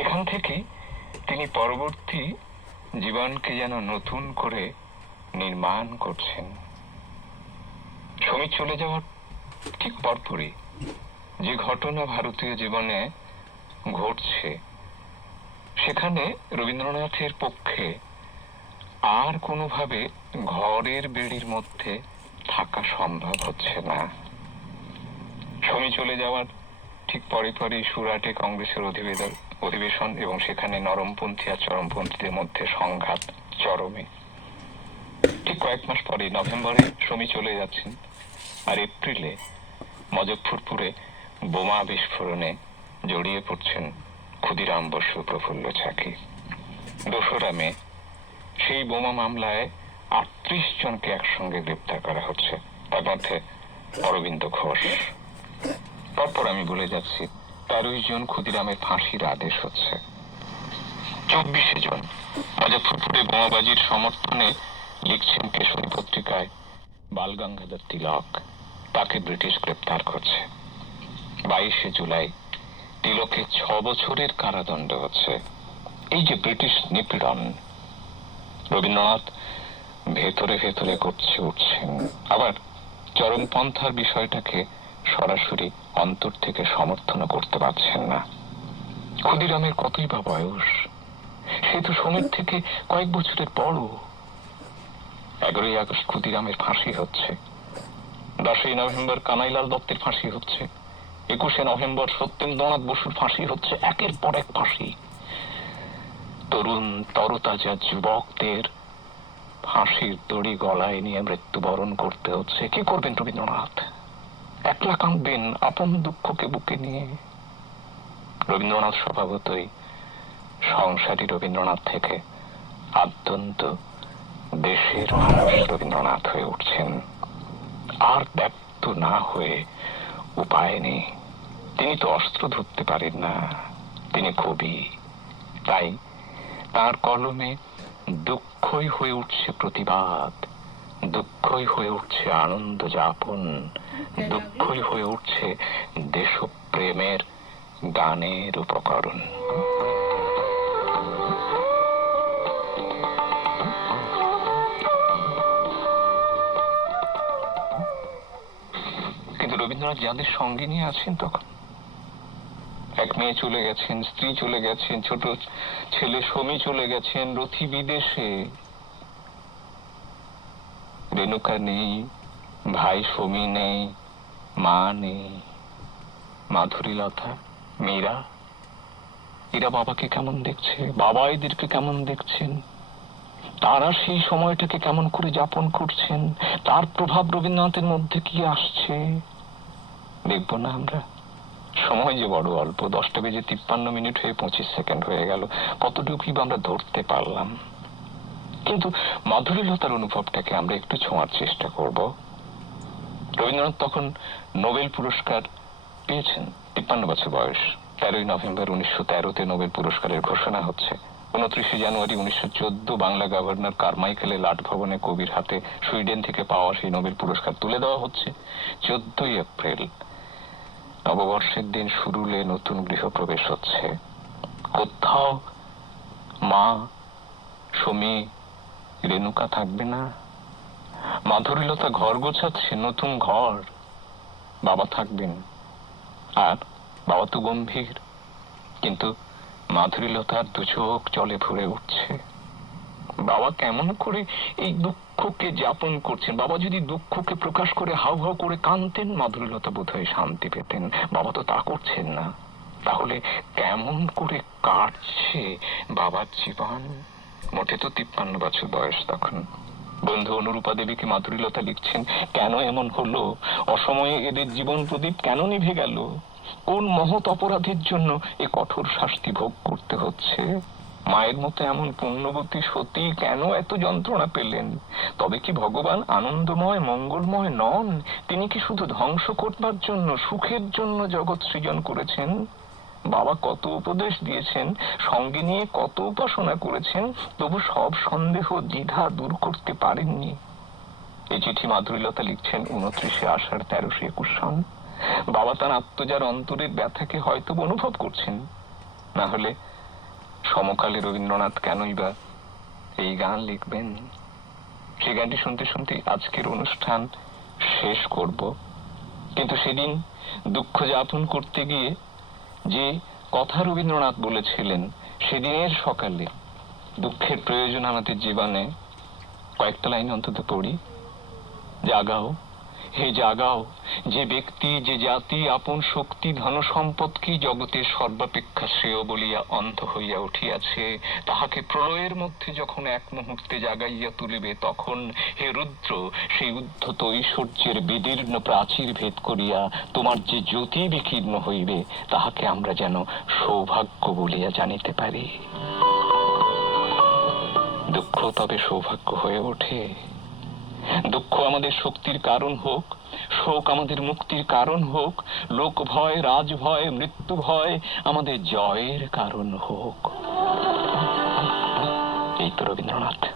এখান থেকে তিনি পরবর্তী জীবনকে যেন নতুন করে নির্মাণ করছেন। সমীর চলে যাওয়ার ঠিক পরপরই যে ঘটনা ভারতীয় জীবনে ঘটছে, সেখানে রবীন্দ্রনাথের পক্ষে আর কোনোভাবে ঘরের বেড়ির মধ্যে থাকা সম্ভব হচ্ছে না। সমীর চলে যাওয়ার ঠিক পরে পরে সুরাটে কংগ্রেসের অধিবেশন এবং সেখানে নরমপন্থী আর চরমপন্থীদের মধ্যে সংঘাত চরমে। ঠিক কয়েক মাস পরে নভেম্বরে সমীর চলে যাচ্ছেন, আর এপ্রিলে মজফরপুরে বোমা বিস্ফোরণে জড়িয়ে পড়ছেন ক্ষুদিরাম বসু, প্রফুল্ল চাকি। 2রা মে সেই বোমা মামলায় 38 জনকে একসঙ্গে গ্রেপ্তার করা হচ্ছে, তার মধ্যে অরবিন্দ ঘোষ। তারপর আমি বলে যাচ্ছি 13 জন ক্ষুদিরামের ফাঁসির আদেশ হচ্ছে। 24 জন মজফরপুরে বোমাবাজির সমর্থনে লিখছেন কেশরী পত্রিকায় বাল গঙ্গাধর তিলক, তাকে ব্রিটিশ গ্রেপ্তার করছে। 22 জুলাই তিলকের 6 বছরের কারাদণ্ড হচ্ছে। এই যে ব্রিটিশ নিপীড়ন, রবীন্দ্রনাথ ভেতরে ভেতরে করছে উঠছেন। আবার চরমপন্থার বিষয়টাকে সরাসরি অন্তর থেকে সমর্থন করতে পারছেন না। ক্ষুদিরামের কতই বা বয়স, সে তো সমীর থেকে কয়েক বছরের বড়। 11ই আগস্ট ক্ষুদিরামের ফাঁসি হচ্ছে, 10ই নভেম্বর কানাইলাল দত্তের ফাঁসি হচ্ছে, 21শে নভেম্বর সত্যেন্দ্রনাথ বসুর ফাঁসি হচ্ছে। একের পর এক ফাঁসি। তরুণ তরতাজা যুবকদের ফাঁসির দড়ি গলায় নিয়ে মৃত্যুবরণ করতে হচ্ছে। কি করবেন রবীন্দ্রনাথ? একলা কাঁদবেন আপন দুঃখকে বুকে নিয়ে। রবীন্দ্রনাথ স্বভাবতই সংসারী রবীন্দ্রনাথ থেকে আদ্যন্ত দেশের মানুষ রবীন্দ্রনাথ হয়ে উঠছেন। আর ব্যক্ত না হয়ে উপায় নেই। তিনি তো অস্ত্র ধরতে পারেন না, তিনি কবি। তাই তার কলমে দুঃখই হয়ে উঠছে প্রতিবাদ, দুঃখই হয়ে উঠছে আনন্দ যাপন, দুঃখই হয়ে উঠছে দেশপ্রেমের গানের উপকরণ। কিন্তু রবীন্দ্রনাথ যাদের সঙ্গে নিয়ে আছেন, তখন এক মেয়ে চলে গেছেন, স্ত্রী চলে গেছেন, ছোট ছেলে সমী চলে গেছেন রথী বিদেশে। রেণুকা নেই, ভাই সমী নেই, মা নেই, মাধুরীলতা, মীরা, এরা বাবাকে কেমন দেখছে, বাবা এদেরকে কেমন দেখছেন, তারা সেই সময়টাকে কেমন করে যাপন করছেন, তার প্রভাব রবীন্দ্রনাথের মধ্যে কি আসছে দেখব না আমরা? সময় যে বড় অল্প, 10টা বেজে 53 মিনিট হয়ে 25 সেকেন্ড হয়ে গেল। কতটুকুই বা আমরা ধরতে পারলাম। কিন্তু মাধুরীলতার অনুভবটাকে আমরা একটু ছোঁয়ার চেষ্টা করব। রবীন্দ্রনাথ তখন নোবেল পুরস্কার পেয়েছেন, 53 বছর বয়স। 13ই নভেম্বর 1913-তে নোবেল পুরস্কারের ঘোষণা হচ্ছে। 29শে জানুয়ারি 1914 বাংলা গভর্নর কারমাইকেলের লাট ভবনে কবির হাতে সুইডেন থেকে পাওয়া সেই নোবেল পুরস্কার তুলে দেওয়া হচ্ছে। 14ই এপ্রিল নববর্ষের দিন শুরুলে নতুন গৃহপ্রবেশ হচ্ছে। কোথাও মা, সমী, রেণুকা থাকবে না। মাধুরীলতা ঘর গোছাচ্ছে, নতুন ঘর। বাবা থাকবেন, আর বাবা তো গম্ভীর, কিন্তু মাধুরীলতার 2 চোখ জলে ভরে উঠছে। বাবা কেমন করে এই দুঃখকে যাপন করছেন? বাবা যদি দুঃখকে প্রকাশ করে হাউ হাউ করে কাঁদতেন, মাধুরীলতা বোধহয় শান্তি পেতেন। বাবা তো তা করছেন না। তাহলে কেমন করে কাটছে বাবার জীবন? মোটে তো 53 বছর বয়স তখন। বন্ধু অনুরূপা দেবীকে মাধুরীলতা লিখছেন, কেন এমন হলো? অসময়ে এদের জীবন প্রদীপ কেন নিভে গেল? কোন মহৎ অপরাধের জন্য এ কঠোর শাস্তি ভোগ করতে হচ্ছে? মায়ের মতো এমন পুণ্যবতী সতী কেন এত যন্ত্রণা পেলেন? তবে কি ভগবান আনন্দময় মঙ্গলময় নন? তিনি কি শুধু ধ্বংস করবার জন্য, সুখের জন্য জগৎ সৃজন করেছেন? বাবা কত উপদেশ দিয়েছেন, সঙ্গে নিয়ে কত উপাসনা করেছেন, তবু সব সন্দেহ দ্বিধা দূর করতে পারেননি। এই চিঠি মাধুরীলতা লিখছেন 29শে আষাঢ় 1321 সন। বাবা তার আত্মজার অন্তরের ব্যথাকে হয়তো অনুভব করছেন, না হলে সমকালে রবীন্দ্রনাথ কেনই বা এই গান লিখবেন? সেই গানটি শুনতে শুনতে আজকের অনুষ্ঠান শেষ করব। কিন্তু সেদিন দুঃখ যাপন করতে গিয়ে যে কথা রবীন্দ্রনাথ বলেছিলেন, সেদিনের সকালে দুঃখের প্রয়োজন আমাদের জীবনে, কয়েকটা লাইন অন্তত পড়ি। জাগাও, হে জাগাও, যে ব্যক্তি যে জাতি আপন শক্তি ধন সম্পদ কি জগতের সর্বাপেক্ষা শ্রেয় বলিয়া অন্ধ হইয়া উঠিয়াছে, তাহাকে প্রলয়ের মধ্যে যখন এক মুহূর্তে জাগাইয়া তুলিবে, তখন হে রুদ্র সেই উদ্ধত ঐশ্বর্যের বিদীর্ণ প্রাচীর ভেদ করিয়া তোমার যে জ্যোতি বিকীর্ণ হইবে, তাহাকে আমরা যেন সৌভাগ্য বলিয়া জানিতে পারি। দুঃখ তবে সৌভাগ্য হয়ে ওঠে। দুঃখ আমাদের শক্তির কারণ হোক, শোক আমাদের মুক্তির কারণ হোক, লোক ভয়, রাজ ভয়, মৃত্যু ভয় আমাদের জয়ের কারণ হোক। এই তো রবীন্দ্রনাথ।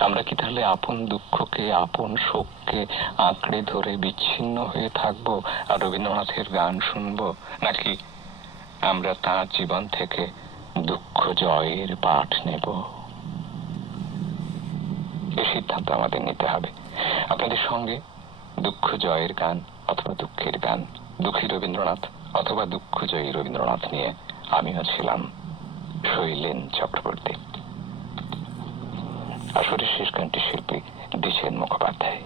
আমরা কি তাহলে আপন দুঃখকে, আপন শোককে আঁকড়ে ধরে বিচ্ছিন্ন হয়ে থাকবো আর রবীন্দ্রনাথের গান শুনবো, নাকি আমরা তাঁর জীবন থেকে দুঃখ জয়ের পাঠ নেব? এই সিদ্ধান্ত আমাদের নিতে হবে। আপনাদের সঙ্গে দুঃখ জয়ের গান অথবা দুঃখের গান, দুঃখী রবীন্দ্রনাথ অথবা দুঃখ জয়ী রবীন্দ্রনাথ নিয়ে আমিও ছিলাম শৈলেন চক্রবর্তী। আসলে শেষ গানটি শিল্পী দ্বিজেন মুখোপাধ্যায়।